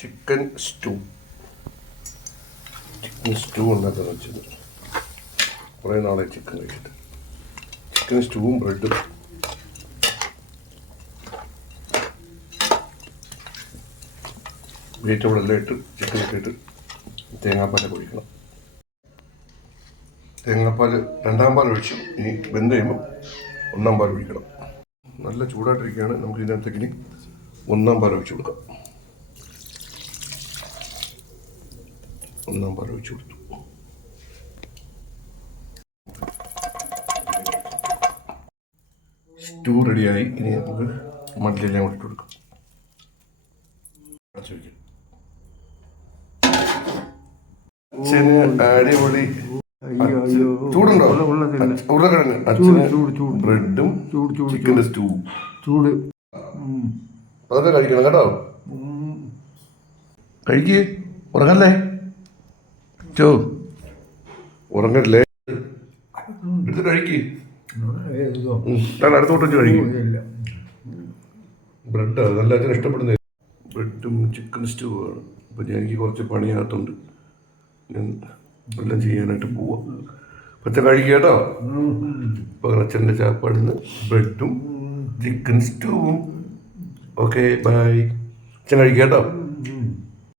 Chicken stew ഉണ്ടാക്കാൻ വെച്ചത് കുറേ നാളെ ചിക്കൻ കഴിച്ചിട്ട് ചിക്കൻ സ്റ്റൂവും ബ്രെഡും വെജിറ്റബിൾ എല്ലാം ഇട്ട് ചിക്കൻ ഇട്ടിട്ട് തേങ്ങാപ്പാലൊക്കെ ഒഴിക്കണം. തേങ്ങാപ്പാൽ രണ്ടാം പാൽ ഒഴിച്ചു. ഇനി വെന്ത് കഴിയുമ്പോൾ ഒന്നാം പാൽ ഒഴിക്കണം. നല്ല ചൂടായിട്ടിരിക്കുകയാണ്. നമുക്ക് ഇതിനകത്തേക്ക് ഇനി ഒന്നാം പാൽ ഒഴിച്ചു കൊടുക്കാം. ഒന്നാം പാൽ ഒഴിച്ചു കൊടുത്തു. സ്റ്റൂ റെഡിയായി. ഇനി നമുക്ക് മല്ലിയെല്ലാം കൂടി ഇട്ട് കൊടുക്കാം. അച്ഛന് അടിപൊളി ചൂടുണ്ടോ? ഉരുളക്കിഴങ്ങ് അച്ഛന് ബ്രെഡും ചിക്കൻ്റെ സ്റ്റൂ ചൂട് അതൊക്കെ കഴിക്കണം കേട്ടോ. കഴിക്ക്, ഉറങ്ങല്ലേ ചോ, ഉറങ്ങല്ലേ, എടുത്ത് കഴിക്ക്. അടുത്തോട്ട് വെച്ച് കഴിക്കും. ബ്രെഡ് നല്ല അച്ഛന് ഇഷ്ടപ്പെടുന്നത്. ബ്രെഡും ചിക്കൻ സ്റ്റൂ ആണ്. അപ്പം എനിക്ക് കുറച്ച് പണിയാകത്തുണ്ട്. ഞാൻ എല്ലാം ചെയ്യാനായിട്ട് പോവാം. പച്ച കഴിക്കുക കേട്ടോ. ഇപ്പം അച്ഛൻ്റെ ചാപ്പാടിന്ന് ബ്രെഡും ചിക്കൻ സ്റ്റൂവും. Okay bye. അച്ഛൻ കഴിക്കുക കേട്ടോ.